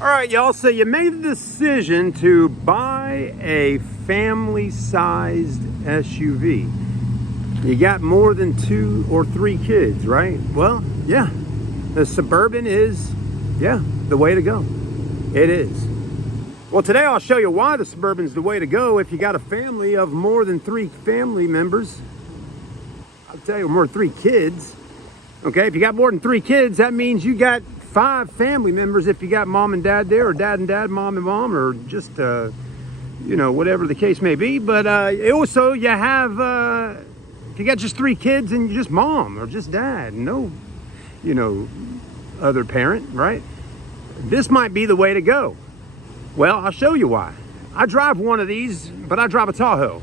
All right, y'all, so you made the decision to buy a family-sized SUV. You got more than 2 or 3 kids, right? Well, yeah, the Suburban is, yeah, the way to go. It is. Well, today I'll show you why the Suburban's the way to go if you got a family of more than 3 family members. I'll tell you, more than 3 kids. Okay, if you got more than 3 kids, that means you got 5 family members if you got mom and dad there, or dad and dad, mom and mom, or just, you know, whatever the case may be. But also you have, if you got just 3 kids and just mom or just dad, no, you know, other parent, right? This might be the way to go. Well, I'll show you why. I drive one of these, but I drive a Tahoe.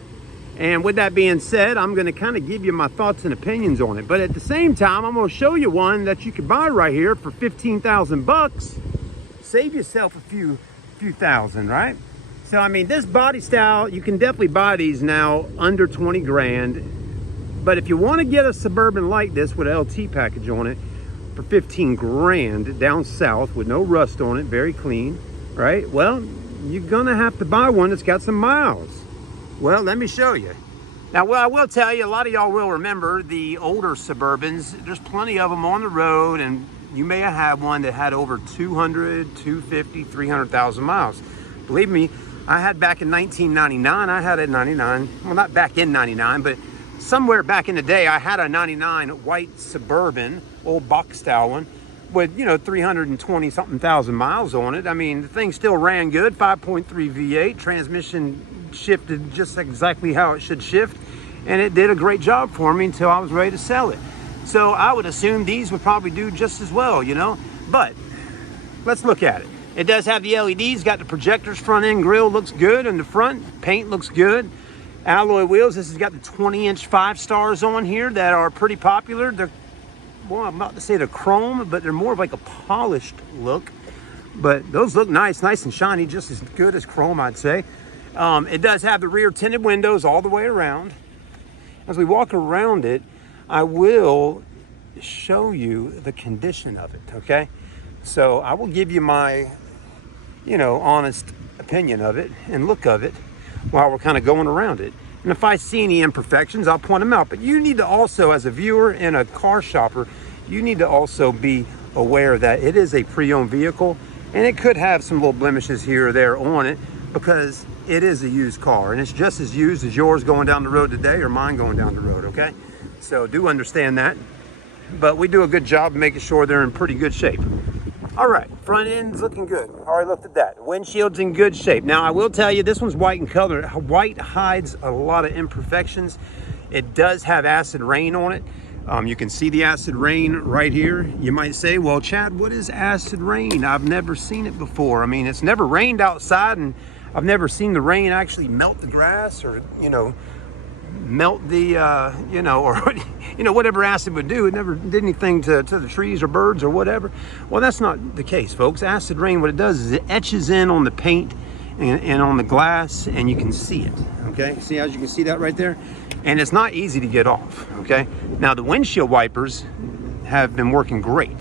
And with that being said, I'm going to kind of give you my thoughts and opinions on it. But at the same time, I'm going to show you one that you could buy right here for 15,000 bucks. Save yourself a few thousand, right? So, I mean, this body style, you can definitely buy these now under 20 grand. But if you want to get a Suburban like this with an LT package on it for 15 grand down south with no rust on it, very clean, right? Well, you're going to have to buy one that's got some miles. Well, let me show you. Now, well, I will tell you, a lot of y'all will remember the older Suburbans. There's plenty of them on the road, and you may have had one that had over 200, 250, 300,000 miles. Believe me, I had back in 1999, I had a 99, well, not back in 99, but somewhere back in the day, I had a 99 white Suburban, old box style one, with, you know, 320 something thousand miles on it. I mean, the thing still ran good, 5.3 V8, transmission shifted just exactly how it should shift, and it did a great job for me until I was ready to sell it. So I would assume these would probably do just as well, you know. But let's look at it. It does have the LEDs, got the projectors, front end grille looks good in the front, paint looks good, alloy wheels. This has got the 20-inch 5 stars on here that are pretty popular. They're, well, I'm about to say they're chrome, but they're more of like a polished look. But those look nice and shiny, just as good as chrome, I'd say. It does have the rear tinted windows all the way around. As we walk around it, I will show you the condition of it, okay? So I will give you my, you know, honest opinion of it and look of it while we're kind of going around it. And if I see any imperfections, I'll point them out. But you need to also, as a viewer and a car shopper, you need to also be aware that it is a pre-owned vehicle, and it could have some little blemishes here or there on it, because it is a used car, and it's just as used as yours going down the road today or mine going down the road, okay? So do understand that, but we do a good job of making sure they're in pretty good shape. All right, front end's looking good. Already looked at that. Windshield's in good shape. Now, I will tell you, this one's white in color. White hides a lot of imperfections. It does have acid rain on it. You can see the acid rain right here. You might say, well, Chad, what is acid rain? I've never seen it before. I mean, it's never rained outside, and I've never seen the rain actually melt the grass or, you know, melt the, you know, or, you know, whatever acid would do. It never did anything to the trees or birds or whatever. Well, that's not the case, folks. Acid rain, what it does is it etches in on the paint and on the glass, and you can see it, okay? See, as you can see that right there? And it's not easy to get off, okay? Now, the windshield wipers have been working great.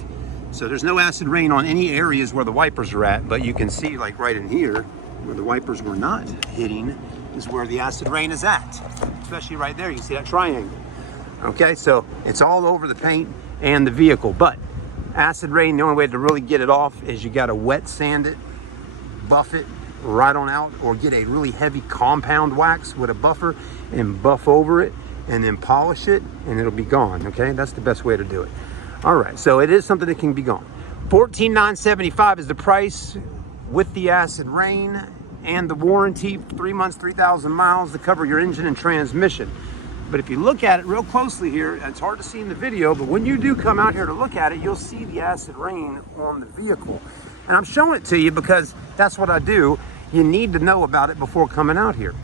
So there's no acid rain on any areas where the wipers are at, but you can see, like right in here, where the wipers were not hitting is where the acid rain is at, especially right there. You can see that triangle. Okay, so it's all over the paint and the vehicle, but acid rain, the only way to really get it off is you got to wet sand it, buff it right on out, or get a really heavy compound wax with a buffer and buff over it and then polish it, and it'll be gone. Okay, that's the best way to do it. All right, so it is something that can be gone. $14,975 is the price with the acid rain and the warranty, 3 months, 3,000 miles to cover your engine and transmission. But if you look at it real closely here, it's hard to see in the video, but when you do come out here to look at it, you'll see the acid rain on the vehicle. And I'm showing it to you because that's what I do. You need to know about it before coming out here.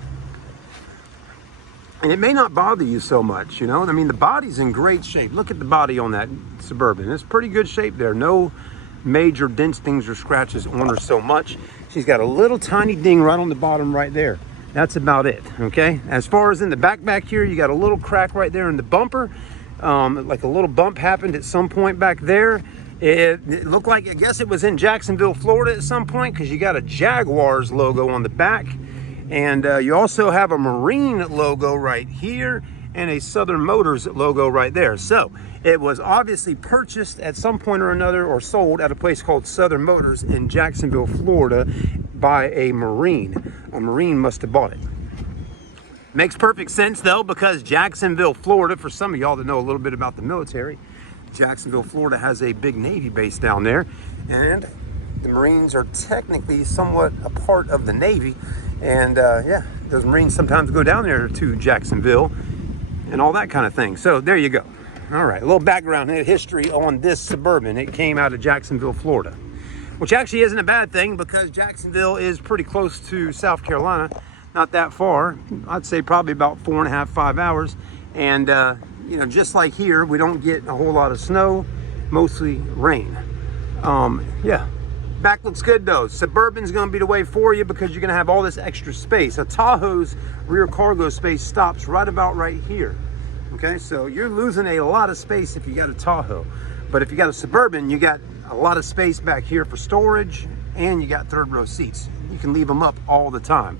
And it may not bother you so much, you know? I mean, the body's in great shape. Look at the body on that Suburban. It's pretty good shape there. No major dents, things, or scratches on her so much. She's got a little tiny ding right on the bottom right there. That's about it, okay? As far as in the back here, you got a little crack right there in the bumper. Like a little bump happened at some point back there. It looked like, I guess it was in Jacksonville, Florida at some point, because you got a Jaguars logo on the back. And you also have a Marine logo right here and a Southern Motors logo right there. So it was obviously purchased at some point or another, or sold at a place called Southern Motors in Jacksonville, Florida by a Marine. A Marine must have bought it. Makes perfect sense though, because Jacksonville, Florida, for some of y'all that know a little bit about the military, Jacksonville, Florida has a big Navy base down there, and the Marines are technically somewhat a part of the Navy. And yeah, those Marines sometimes go down there to Jacksonville and all that kind of thing. So there you go. All right, a little background history on this Suburban. It came out of Jacksonville, Florida, which actually isn't a bad thing, because Jacksonville is pretty close to South Carolina. Not that far. I'd say probably about 4.5, 5 hours. And you know, just like here, we don't get a whole lot of snow, mostly rain. Yeah. Back looks good though. Suburban's gonna be the way for you, because you're gonna have all this extra space. A Tahoe's rear cargo space stops right about right here. Okay, so you're losing a lot of space if you got a Tahoe. But if you got a Suburban, you got a lot of space back here for storage, and you got third row seats. You can leave them up all the time.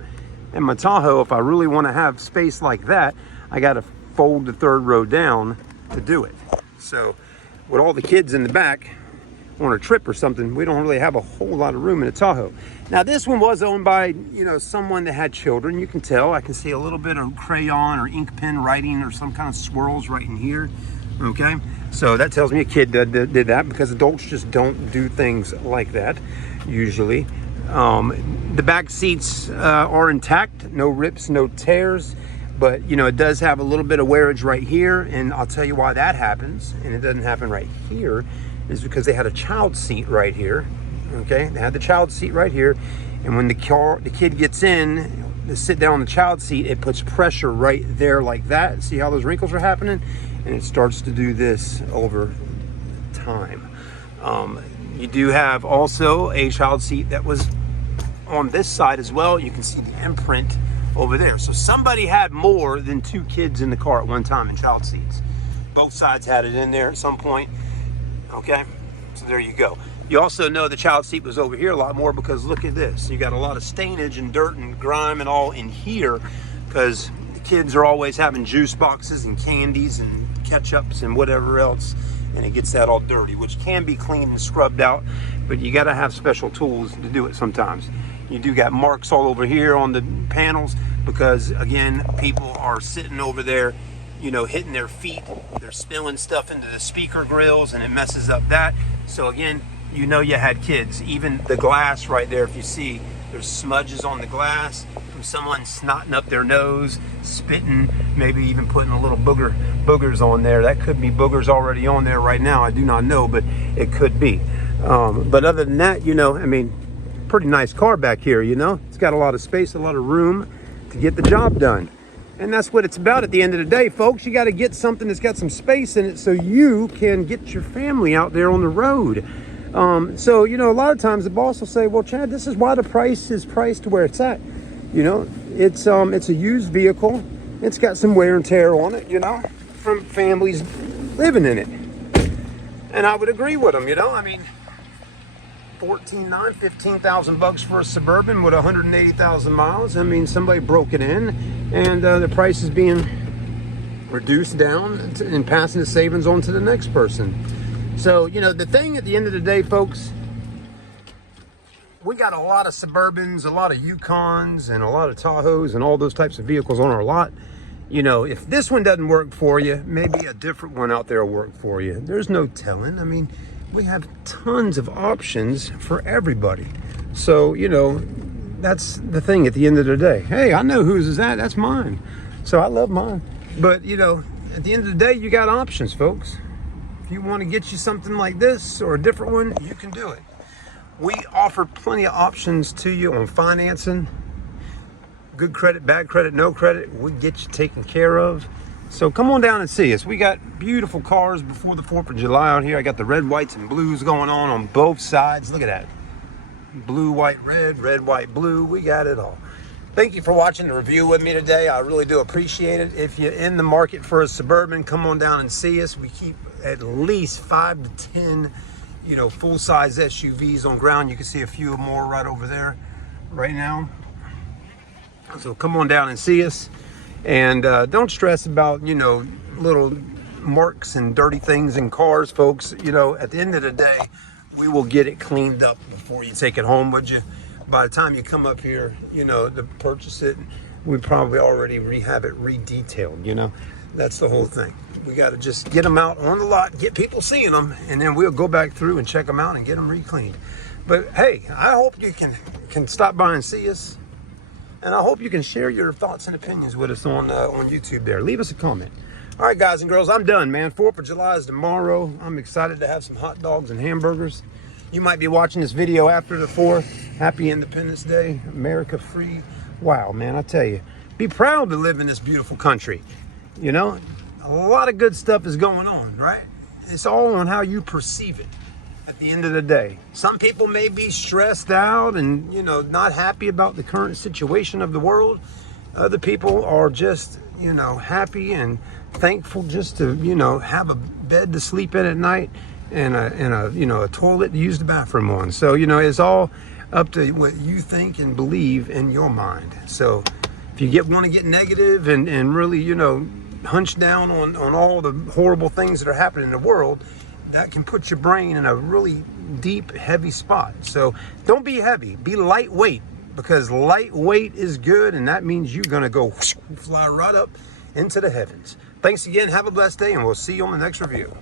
And my Tahoe, if I really wanna have space like that, I gotta fold the third row down to do it. So with all the kids in the back, on a trip or something, we don't really have a whole lot of room in a Tahoe. Now this one was owned by, you know, someone that had children. You can tell, I can see a little bit of crayon or ink pen writing or some kind of swirls right in here. Okay, so that tells me a kid did that, because adults just don't do things like that usually. The back seats are intact, no rips, no tears, but you know, it does have a little bit of wearage right here, and I'll tell you why that happens, and it doesn't happen right here, is because they had a child seat right here. Okay, they had the child seat right here, and when the kid gets in to sit down on the child seat, it puts pressure right there like that. See how those wrinkles are happening? And it starts to do this over time. You do have also a child seat that was on this side as well. You can see the imprint over there. So somebody had more than 2 kids in the car at one time in child seats. Both sides had it in there at some point. Okay, so there you go. You also know the child seat was over here a lot more, because look at this. You got a lot of stainage and dirt and grime and all in here, because the kids are always having juice boxes and candies and ketchups and whatever else, and it gets that all dirty, which can be cleaned and scrubbed out, but you got to have special tools to do it sometimes. You do got marks all over here on the panels, because again, people are sitting over there, you know, hitting their feet, they're spilling stuff into the speaker grills, and it messes up that. So again, you know, you had kids. Even the glass right there, if you see, there's smudges on the glass from someone snotting up their nose, spitting, maybe even putting a little boogers on there. That could be boogers already on there right now. I do not know, but it could be. But other than that, you know, I mean, pretty nice car back here, you know. It's got a lot of space, a lot of room to get the job done. And that's what it's about at the end of the day, folks. You got to get something that's got some space in it, so you can get your family out there on the road. So, you know, a lot of times the boss will say, well, Chad, this is why the price is priced to where it's at. You know, it's a used vehicle. It's got some wear and tear on it, you know, from families living in it. And I would agree with them, you know. I mean, $15,000 for a Suburban with 180,000 miles. I mean, somebody broke it in, and the price is being reduced down and passing the savings on to the next person. So, you know, the thing at the end of the day, folks, we got a lot of Suburbans, a lot of Yukons, and a lot of Tahoes, and all those types of vehicles on our lot. You know, if this one doesn't work for you, maybe a different one out there will work for you. There's no telling. I mean, we have tons of options for everybody. So, you know, that's the thing at the end of the day. Hey, I know whose is that. That's mine. So I love mine. But, you know, at the end of the day, you got options, folks. If you want to get you something like this or a different one, you can do it. We offer plenty of options to you on financing. Good credit, bad credit, no credit. We get you taken care of. So come on down and see us. We got beautiful cars before the 4th of July out here. I got the red, whites, and blues going on both sides. Look at that. Blue, white, red, white, blue. We got it all. Thank you for watching the review with me today. I really do appreciate it. If you're in the market for a Suburban, come on down and see us. We keep at least 5 to 10, you know, full-size SUVs on ground. You can see a few more right over there right now. So come on down and see us. And don't stress about, you know, little marks and dirty things in cars, folks. You know, at the end of the day, we will get it cleaned up before you take it home. But by the time you come up here, you know, to purchase it, we probably already have it re-detailed, you know. That's the whole thing. We got to just get them out on the lot, get people seeing them, and then we'll go back through and check them out and get them re-cleaned. But hey, I hope you can stop by and see us. And I hope you can share your thoughts and opinions with us on YouTube there. Leave us a comment. All right, guys and girls, I'm done, man. 4th of July is tomorrow. I'm excited to have some hot dogs and hamburgers. You might be watching this video after the 4th. Happy Independence Day. America free. Wow, man, I tell you. Be proud to live in this beautiful country. You know, a lot of good stuff is going on, right? It's all on how you perceive it. At the end of the day, some people may be stressed out and, you know, not happy about the current situation of the world. Other people are just, you know, happy and thankful just to, you know, have a bed to sleep in at night and a you know, a toilet to use the bathroom on. So, you know, it's all up to what you think and believe in your mind. So if you want to get negative and really, you know, hunch down on all the horrible things that are happening in the world, that can put your brain in a really deep, heavy spot. So don't be heavy, be lightweight, because lightweight is good, and that means you're gonna go fly right up into the heavens. Thanks again, have a blessed day, and we'll see you on the next review.